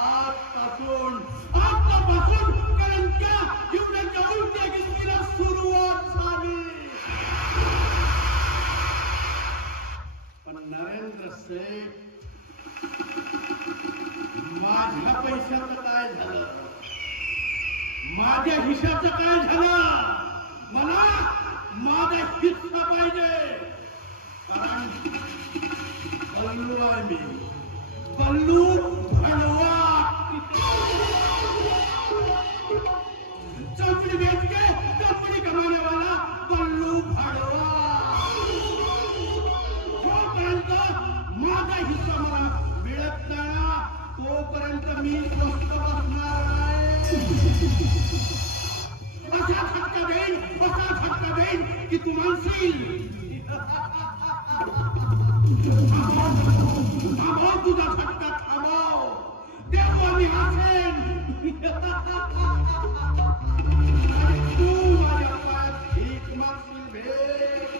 आजपासून कलंच्या जीवनाच्या उलट्या गिलकीला सुरुवात झाली. पण नरेंद्र शेठ, माझ्या पैशाचं काय झालं? माझ्या हिशाचं काय झालं? मला माझा हिस्सा पाहिजे. कारण बल्लू आहे मी, बल्लू भडवा. चमड़ी बेच के चमड़ी कमाने वाला बल्लू भडवा. जोपर्यंत माझा हिस्सा मला मिळत नाही तोपर्यंत मी स्वस्थ बसणार आहे. असा झटका देईन की तू मानशील थांबव, तुझा झटका थांबव. देव आम्ही हासेन. तू माझ्या पायात भीक मागशील भेट.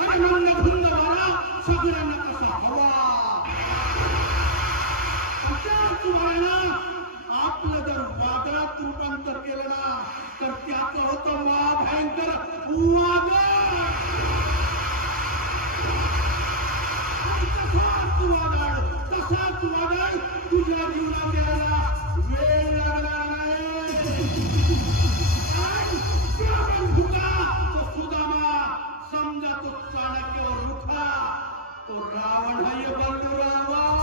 अरे नंद धुंद वाला सगळ्यांना कसा हवा. तुम्हाला आपलं जर वादळात रूपांतर केलं ना तर त्याचं होतं महाभयंकर वादळ. तसाच वादळ तुझ्या जीवनात यायला वेळ लागणार नाही. तो सुदामा समजा तो चाणक्य रुखा, तो रावण हाय बल्लू रावण.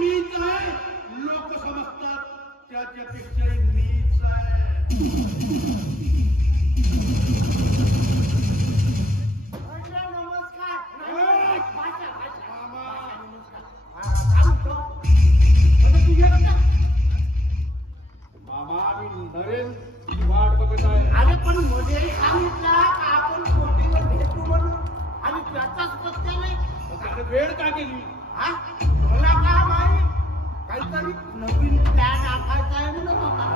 मीच आहे. लोक समजतात त्याच्यापेक्षा मीच आहे. वेळ का गेली? मला का माहित? काहीतरी नवीन प्लॅन आखायचा आहे म्हणत होता.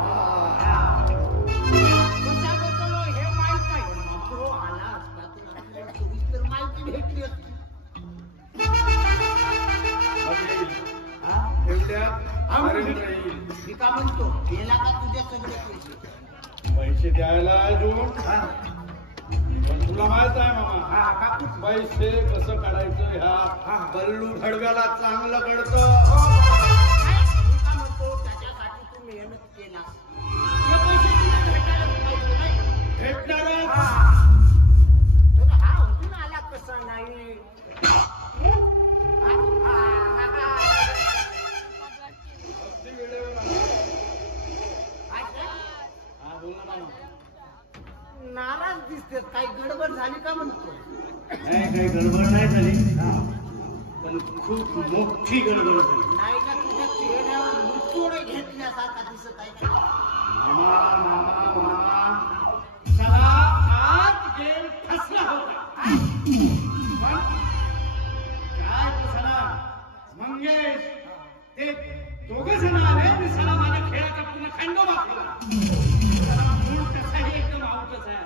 कशाबद्दल हे माहित नाही. तो आला असता तर आपल्याला सविस्तर माहिती भेटली असती. मी का म्हणतो गेला का तुझ्या सगळे पैसे द्यायला अजून पण तुला माहित आहे मामा, पैसे कसं काढायचं ह्या बल्लू भडव्याला चांगलं कळतं. मी का म्हणतो त्याच्यासाठी तू मेहनत केला. हे पैसे तुला भेटायला पाहिजे नाही. भेटणारच. हा अजून आला कसा नाही. अगदी वेळेवर आला. हा बोल ना मामा. नाराज दिसते. काही गडबड झाली का म्हणतो? नाही, काही गडबड नाही झाली पण खूप मोठी गडबड झाली. नाही का तुझ्या चेहऱ्यावर मुतोड घेतल्यासारखा दिसत आहे. मामा मामा मामा चला आज गेम फसला होता. पण काय तो सला मंगेश ते दोघे जण आले आणि सला माझ्या खेळाचा पूर्ण खंडोबा केला. मूळ तसाही एकदम आउटच आहे.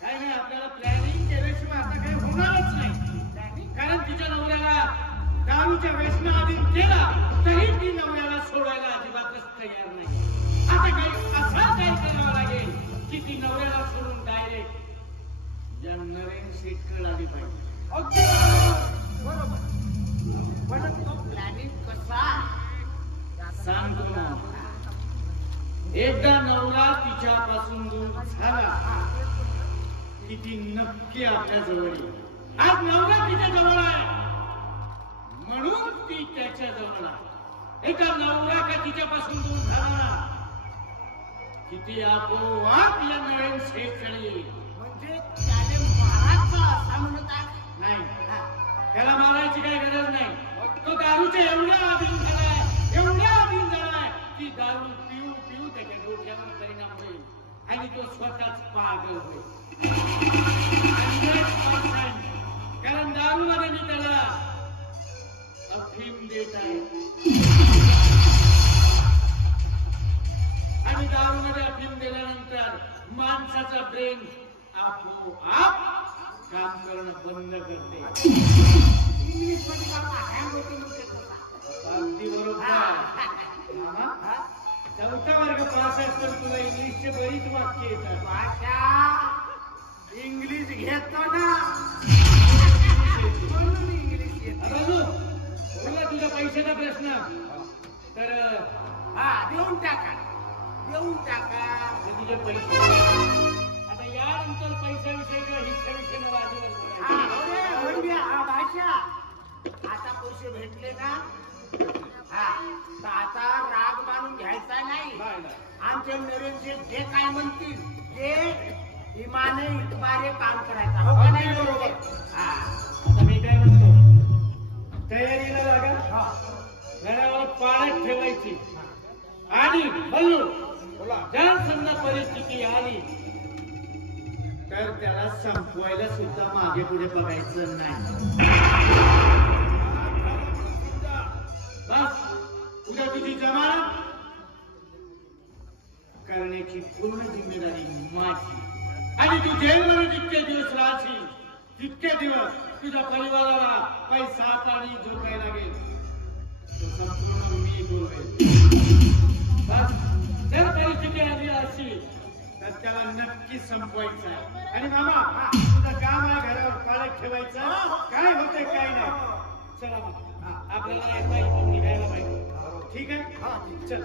काय नाही, आपल्याला प्लॅनिंग केल्याशिवाय आता काही होणारच नाही. कारण तिच्या नवऱ्याला दारूच्या व्यसनाधीन केला तरी ती नवऱ्याला सोडायला अजिबातच तयार नाही. आता काही असा काय करावं लागेल की ती नवऱ्याला सोडून डायरेक्ट या नवीन शेतकरी आली पाहिजे. अगदी बरोबर. पण तो प्लॅनिंग कसा सांगतो ना. एकदा नवरा तिच्यापासून दूर झाला की ती नक्की आपल्या जवळ येईल. आज नवरा तिच्या जवळ आहे म्हणून ती त्याच्या जवळ आहे. एका नवरा का तिच्यापासून दूर झाला की ती आपोआप या नवीन शेतकडे येईल. म्हणजे त्याने मारायचं असा म्हणत आहे. नाही, त्याला मारायची काही गरज नाही. तो दारूच्या एवढ्या अधीन झालाय, एवढ्या अधीन झालाय की दारू पिऊ पिऊ त्याच्या डोक्यावर परिणाम होईल आणि तो स्वतःच पागल होईल. कारण दारूमध्ये मी त्याला अफीम देत आहे. आपोआप काम करणं बंद करते. इंग्लिश मध्ये बाबा हँग होते म्हणते तसा. अगदी बरोबर. मामा, चौथा वर्ग पास आहेस तर तुला इंग्लिशचे बरीच वाक्य येतात. भाषा इंग्लिश घेतो ना म्हणून इंग्लिश येते. राजू, तुला तुझ्या पैशाचा प्रश्न तर हा देऊन टाका देऊन टाका. हे तुझे पैसे. आता यानंतर पैशाविषयी किंवा हिस्साविषयी मला अजिबात हा बोलायचं नाही. म्हणूया हा भाषा आता पैसे भेटले ना हा तर आता राग मानून घ्यायचा नाही. नाही, नाही. आमचे नरेंद्र जे काय म्हणतील ते इमाने इतबारे काम करायचं. हो का नाही बरोबर. हा आता मी काय म्हणतो, तयारीला लागा. घरावर पाण्यात ठेवायची आणि हल्लू जर समजा परिस्थिती आली तर त्याला संपवायला सुद्धा मागे पुढे बघायचं नाही. बस उद्या तुझी जमानत करण्याची पूर्ण जिम्मेदारी माझी. आणि तू जेलमध्ये जितके दिवस राहशील तितके दिवस तुझ्या परिवाराला पैसा पाणी जो काही लागेल तो संपूर्ण मी बोलवेल. बस जर परिस्थिती आली अशी तर त्याला नक्की संपवायचं आहे. आणि मामा, तुझं काम आहे घरावर पाळत ठेवायचं. काय होते काय नाही. चला मग आपल्याला एकदा इथून निघायला पाहिजे. ठीक आहे. हा चल.